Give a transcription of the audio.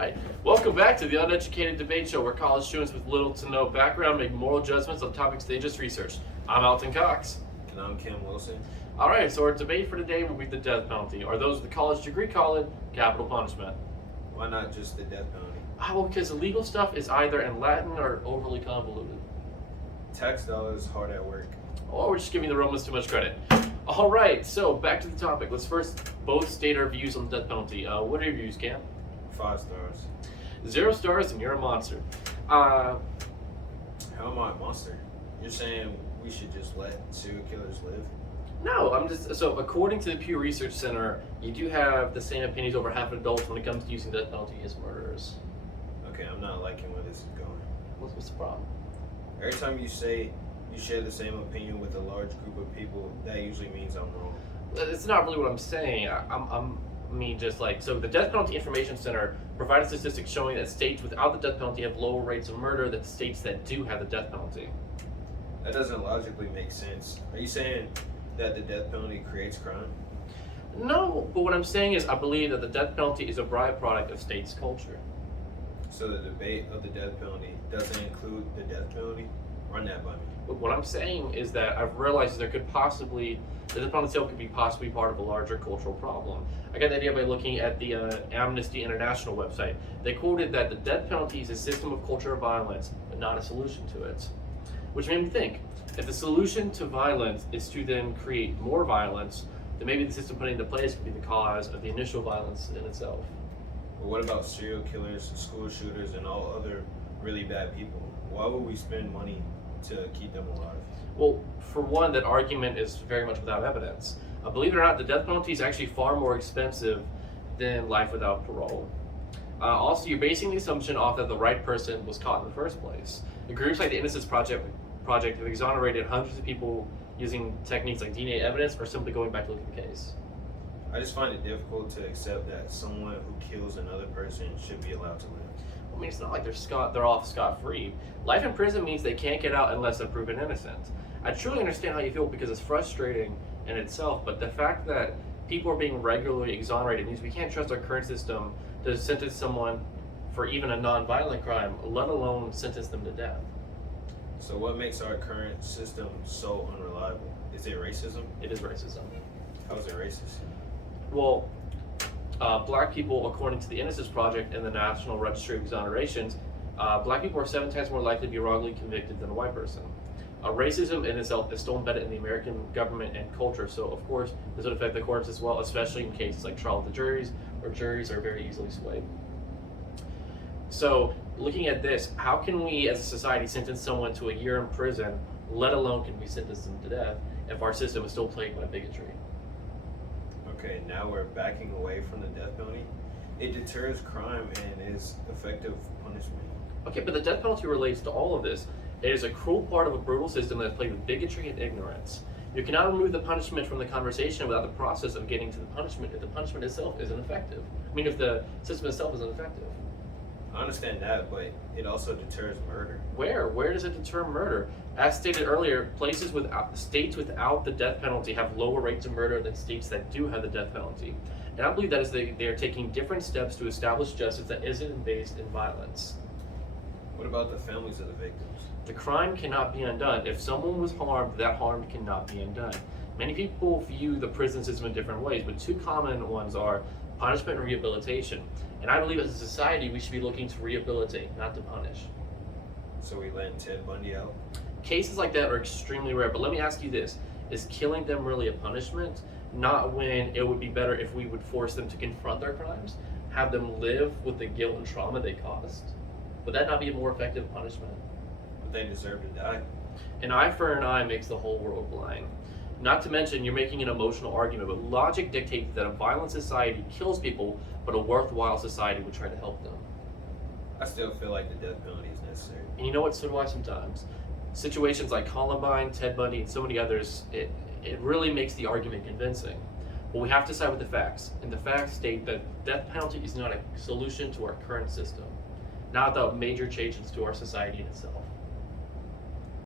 Hi, welcome back to the Uneducated Debate Show, where college students with little to no background make moral judgments on topics they just researched. I'm Alton Cox. And I'm Kim Wilson. All right, so our debate for today will be the death penalty, or those with a college degree call it capital punishment. Why not just the death penalty? Well, because the legal stuff is either in Latin or overly convoluted. Tax dollars hard at work. Or we're just giving the Romans too much credit. All right, so back to the topic. Let's first both state our views on the death penalty. What are your views, Cam? 5 stars. 0 stars and you're a monster. How am I a monster? You're saying we should just let serial killers live? No, so according to the Pew Research Center, you do have the same opinions over half of adults when it comes to using the death penalty as murderers. Okay, I'm not liking where this is going. What's the problem? Every time you say you share the same opinion with a large group of people, that usually means I'm wrong. It's not really what I'm saying. So the Death Penalty Information Center provided statistics showing that states without the death penalty have lower rates of murder than states that do have the death penalty. That doesn't logically make sense. Are you saying that the death penalty creates crime? No, but what I'm saying is I believe that the death penalty is a byproduct of states' culture. So the debate of the death penalty doesn't include the death penalty? Run that by me. But what I'm saying is that I've realized the death penalty itself could be possibly part of a larger cultural problem. I got the idea by looking at the Amnesty International website. They quoted that the death penalty is a system of culture of violence, but not a solution to it. Which made me think, if the solution to violence is to then create more violence, then maybe the system put into place could be the cause of the initial violence in itself. But what about serial killers, school shooters, and all other really bad people? Why would we spend money to keep them alive? Well, for one, that argument is very much without evidence. Believe it or not, the death penalty is actually far more expensive than life without parole. Also, you're basing the assumption off that the right person was caught in the first place. The groups like the Innocence Project have exonerated hundreds of people using techniques like DNA evidence or simply going back to look at the case. I just find it difficult to accept that someone who kills another person should be allowed to live. I mean, it's not like they're off scot-free. Life in prison means they can't get out unless they're proven innocent. I truly understand how you feel because it's frustrating in itself, but the fact that people are being regularly exonerated means we can't trust our current system to sentence someone for even a non-violent crime, let alone sentence them to death. So what makes our current system so unreliable? Is it racism? It is racism. How is it racist? Well, black people, according to the Innocence Project and the National Registry of Exonerations, black people are 7 times more likely to be wrongly convicted than a white person. Racism in itself is still embedded in the American government and culture, so of course this would affect the courts as well, especially in cases like trial of the juries, where juries are very easily swayed. So looking at this, how can we as a society sentence someone to a year in prison, let alone can we sentence them to death, if our system is still plagued by bigotry? Okay, now we're backing away from the death penalty. It deters crime and is effective punishment. Okay, but the death penalty relates to all of this. It is a cruel part of a brutal system that is plagued with bigotry and ignorance. You cannot remove the punishment from the conversation without the process of getting to the punishment if the punishment itself isn't effective. If the system itself isn't effective. I understand that, but it also deters murder. Where does it deter murder? As stated earlier, states without the death penalty have lower rates of murder than states that do have the death penalty. And I believe that is they are taking different steps to establish justice that isn't based in violence. What about the families of the victims? The crime cannot be undone. If someone was harmed, that harm cannot be undone. Many people view the prison system in different ways, but 2 common ones are punishment and rehabilitation. And I believe as a society we should be looking to rehabilitate, not to punish. So we let Ted Bundy out? Cases like that are extremely rare, but let me ask you this. Is killing them really a punishment? Not when it would be better if we would force them to confront their crimes, have them live with the guilt and trauma they caused? Would that not be a more effective punishment? But they deserve to die. An eye for an eye makes the whole world blind. Not to mention, you're making an emotional argument, but logic dictates that a violent society kills people, but a worthwhile society would try to help them. I still feel like the death penalty is necessary. And you know what, so do I sometimes. Situations like Columbine, Ted Bundy, and so many others, it really makes the argument convincing. But we have to side with the facts, and the facts state that death penalty is not a solution to our current system, not without major changes to our society in itself.